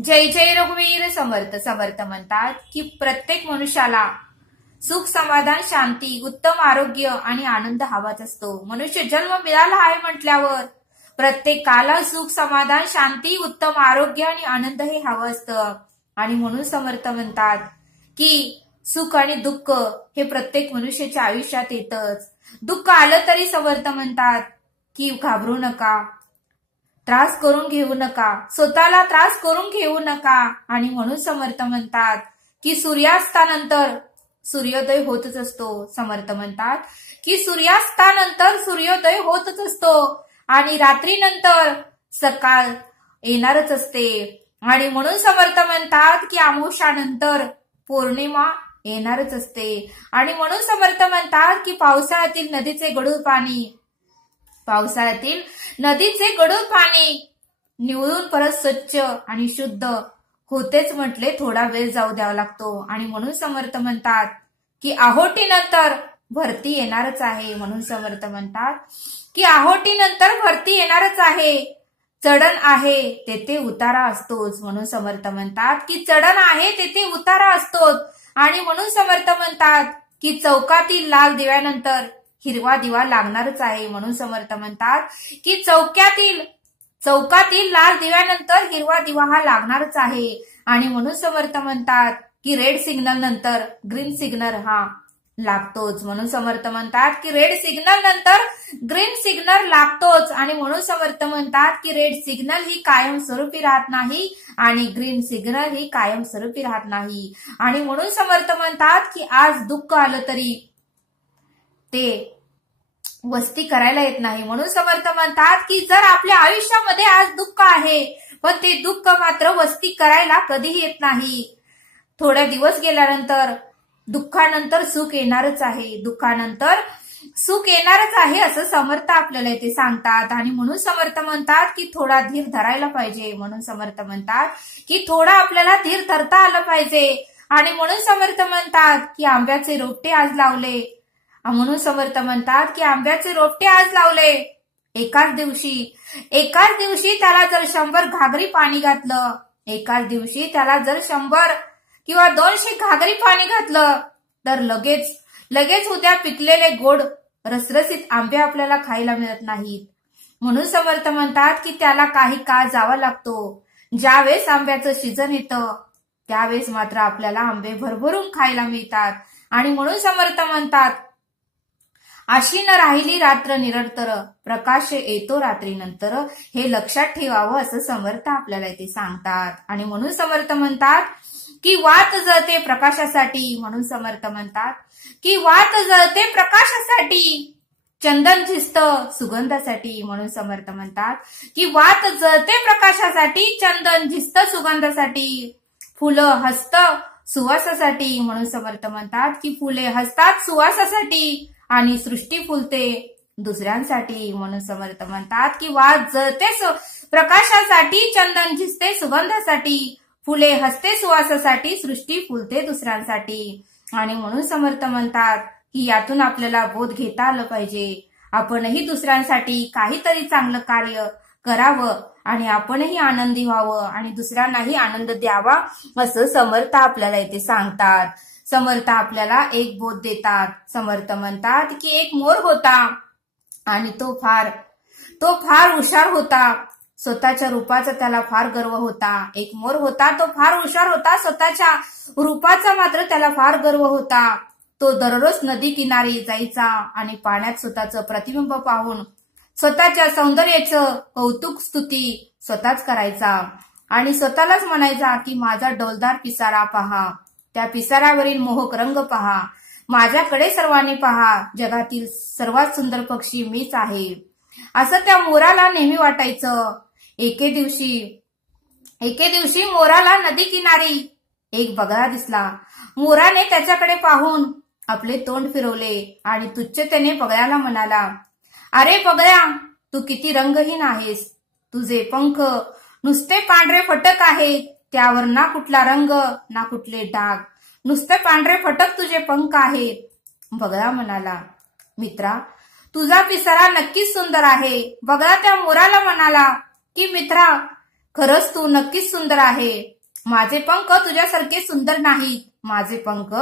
जय जय रघुवीर समर्थ समर्थ म्हणतात की प्रत्येक मनुष्याला सुख समाधान शांती उत्तम आरोग्य आणि आनंद हवाच असतो। मनुष्य जन्म मिळाला आहे म्हटल्यावर प्रत्येकाला सुख समाधान शांती उत्तम आरोग्य आणि आनंद हे हवं असतं। आणि म्हणून समर्थ म्हणतात की सुख आणि दुःख हे प्रत्येक मनुष्याच्या आयुष्यात येतच। दुःख आलं तरी समर्थ म्हणतात की घाबरू नका, त्रास करून घेऊ नका, स्वतःला त्रास करून घेऊ नका। आणि म्हणून समर्थ म्हणतात की सूर्यास्तानंतर सूर्योदय होतच असतो। समर्थ म्हणतात की सूर्यास्तानंतर सूर्योदय होतच असतो आणि रात्रीनंतर सकाळ येणारच असते। आणि म्हणून समर्थ म्हणतात की अमावस्यानंतर पौर्णिमा येणारच असते। आणि म्हणून समर्थ म्हणतात की पावसाळ्यातील नदीचे गढूळ पाणी निवळून परत स्वच्छ आणि शुद्ध होतेच म्हटले थोडा वेळ जाऊ द्यावा लागतो। आणि म्हणून समर्थ म्हणतात की आहोटीनंतर भरती येणारच आहे। म्हणून समर्थ म्हणतात की आहोटीनंतर भरती येणारच आहे। चढण आहे तेथे उतारा असतोच। म्हणून समर्थ म्हणतात की चढण आहे तेथे उतारा असतोच। आणि म्हणून समर्थ म्हणतात की चौकातील लाल दिव्यानंतर हिरवा दिवा लागणारच आहे। म्हणून समर्थ म्हणतात की चौकातील लाल दिव्यानंतर हिरवा दिवा हा लागणारच आहे। आणि म्हणून समर्थ म्हणतात की रेड सिग्नल नंतर ग्रीन सिग्नल हा लागतोच। म्हणून समर्थ म्हणतात की रेड सिग्नल नंतर ग्रीन सिग्नल लागतोच। आणि म्हणून समर्थ म्हणतात की रेड सिग्नल ही कायमस्वरूपी राहत नाही आणि ग्रीन सिग्नल ही कायमस्वरूपी राहत नाही। आणि म्हणून समर्थ म्हणतात की आज दुःख आलं तरी ते वस्ती करायला येत नाही। म्हणून समर्थ म्हणतात की जर आपल्या आयुष्यामध्ये आज दुःख आहे पण ते दुःख मात्र वस्ती करायला कधीही येत नाही। थोड्या दिवस गेल्यानंतर दुःखानंतर सुख येणारच आहे, दुःखानंतर सुख येणारच आहे असं समर्थ आपल्याला इथे सांगतात। आणि म्हणून समर्थ म्हणतात की थोडा धीर धरायला पाहिजे। म्हणून समर्थ म्हणतात की थोडा आपल्याला धीर धरता आलं पाहिजे। आणि म्हणून समर्थ म्हणतात की आंब्याचे रोपटे आज लावले, म्हणून समर्थ म्हणतात की आंब्याचे रोपटे आज लावले एकाच दिवशी त्याला जर 100 घागरी पाणी घातलं, एकाच दिवशी त्याला जर 100 किंवा 200 घागरी पाणी घातलं तर लगेच उद्या पिकलेले गोड रसरसीत आंबे आपल्याला खायला मिळत नाहीत। म्हणून समर्थ म्हणतात की त्याला काही काळ जावा लागतो। ज्यावेळेस आंब्याचं सीझन येतं त्यावेळेस मात्र आपल्याला आंबे भरभरून खायला मिळतात। आणि म्हणून समर्थ म्हणतात अशी न राहिली रात्र निरंतर प्रकाश येतो रात्रीनंतर, हे लक्षात ठेवावं असं समर्थ आपल्याला इथे सांगतात। आणि म्हणून समर्थ म्हणतात की वात जळते प्रकाशासाठी। म्हणून समर्थ म्हणतात की वात जळते प्रकाशासाठी, चंदन झिजतं सुगंधासाठी। म्हणून समर्थ म्हणतात की वात जळते प्रकाशासाठी, चंदन झिजतं सुगंधासाठी, फुलं हसतं सुवासासाठी। म्हणून समर्थ म्हणतात की फुले हसतात सुवासासाठी आणि सृष्टी फुलते दुसऱ्यांसाठी। म्हणून समर्थ म्हणतात की वात जळते प्रकाशासाठी, चंदन झिजते सुगंधासाठी, फुले हसते सुवासासाठी, सृष्टी फुलते दुसऱ्यांसाठी। आणि म्हणून समर्थ म्हणतात की यातून आपल्याला बोध घेता आलं पाहिजे, आपणही दुसऱ्यांसाठी काहीतरी चांगलं कार्य करावं आणि आपणही आनंदी व्हावं आणि दुसऱ्यांनाही आनंद द्यावा असं समर्थ आपल्याला इथे सांगतात। समर्थ आपल्याला एक बोध देतात। समर्थ म्हणतात की एक मोर होता आणि तो फार हुशार होता, स्वतःच्या रूपाचा त्याला फार गर्व होता। एक मोर होता, तो फार हुशार होता, स्वतःच्या रूपाचा मात्र त्याला फार गर्व होता। तो दररोज नदी किनारी जायचा आणि पाण्यात स्वतःचं प्रतिबिंब पाहून स्वतःच्या सौंदर्याचं कौतुक स्तुती स्वतःच करायचा आणि स्वतःलाच म्हणायचा की माझा डौलदार पिसारा पहा, त्या पिसाऱ्यावरील मोहक रंग पहा, माझ्याकडे सर्वांनी पहा, जगातील सर्वात सुंदर पक्षी मीच आहे असं त्या मोराला नेहमी वाटायचं। एके दिवशी मोराला नदी किनारी एक बगळा दिसला। मोराने त्याच्याकडे पाहून आपले तोंड फिरवले आणि तुच्छतेने बगळ्याला म्हणाला, अरे बगळ्या, तू किती रंगहीन आहेस, तुझे पंख नुसते पांढरे फटक आहेत, त्यावर ना कुठला रंग ना कुठले डाग, नुसते पांढरे फटक तुझे पंख आहेत। बगळा म्हणाला, मित्रा, तुझा पिसारा नक्कीच सुंदर आहे। बगळा त्या मोराला म्हणाला की मित्रा, खरंच तू नक्कीच सुंदर आहे. माझे पंख तुझ्यासारखे सुंदर नाहीत. माझे पंख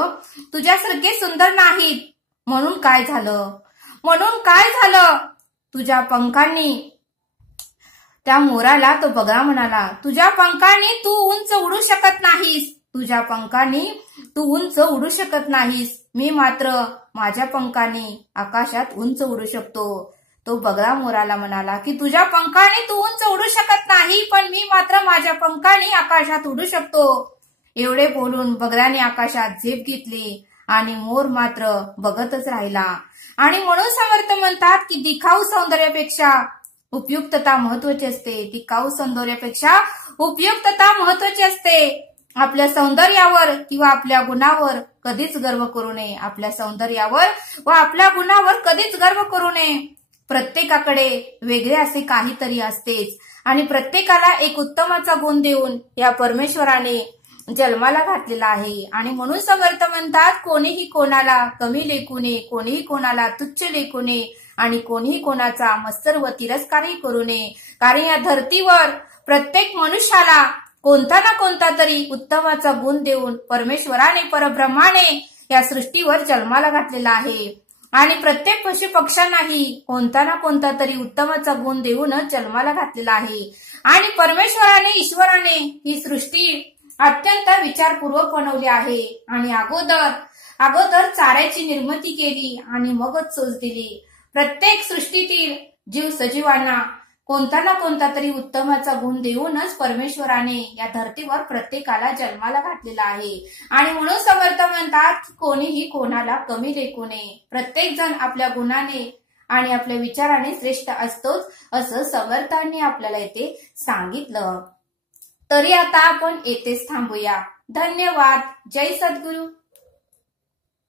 तुझ्यासारखे सुंदर नाहीत. म्हणून काय झालं? म्हणून काय झालं? तुझ्या पंखांनी, त्या मोराला तो बगळा म्हणाला, तुझ्या पंखांनी तू उंच उडू शकत नाहीस. तुझ्या पंखांनी तू उंच उडू शकत नाहीस. मी मात्र माझ्या पंखांनी आकाशात उंच उडू शकतो. तो बगळा मोराला म्हणाला की तुझ्या पंखांनी तू उंच उडू शकत नाही, पण मी मात्र माझ्या पंखांनी आकाशात उडू शकतो. एवढे बोलून बगळ्याने आकाशात झेप घेतली आणि मोर मात्र बघतच राहिला. आणि म्हणून समर्थ म्हणतात की दिखाऊ सौंदर्यापेक्षा उपयुक्तता महत्वाची असते. दिखाऊ सौंदर्यापेक्षा उपयुक्तता महत्वाची असते. आपल्या सौंदर्यावर किंवा आपल्या गुणावर कधीच गर्व करू नये. आपल्या सौंदर्यावर व आपल्या गुणावर कधीच गर्व करू नये. प्रत्येकाकडे वेगळे असे काहीतरी असतेच आणि प्रत्येकाला एक उत्तमाचा गुण देऊन या परमेश्वराने जन्माला घातलेला आहे. आणि म्हणून समर्थ म्हणतात कोणीही कोणाला कमी लेखू नये, कोणीही कोणाला तुच्छ लेखू नये आणि कोणीही कोणाचा मत्सर व तिरस्कारही करू नये. कारण या धर्तीवर प्रत्येक मनुष्याला कोणता ना कोणता तरी उत्तमाचा गुण देऊन परमेश्वराने परब्रह्माने या सृष्टीवर जन्माला घातलेला आहे. आणि प्रत्येक पशु पक्ष्यांनाही कोणता ना कोणता तरी उत्तमाचा गुण देऊनच जन्माला घातलेला आहे. आणि परमेश्वराने ईश्वराने ही सृष्टी अत्यंत विचारपूर्वक बनवली आहे. आणि अगोदर चाऱ्याची निर्मिती केली आणि मगच चोच दिली. प्रत्येक सृष्टीतील जीव सजीवांना कोणता ना कोणता तरी उत्तमाचा गुण देऊनच परमेश्वराने या धर्तीवर प्रत्येकाला जन्माला घातलेला आहे. आणि म्हणून समर्थ म्हणतात कोणीही कोणाला कमी लेखू नये. प्रत्येक जण आपल्या गुणाने आणि आपल्या विचाराने श्रेष्ठ असतोच असं समर्थांनी आपल्याला येथे सांगितलं. तरी आता आपण येथेच थांबूया. धन्यवाद. जय सद्गुरू.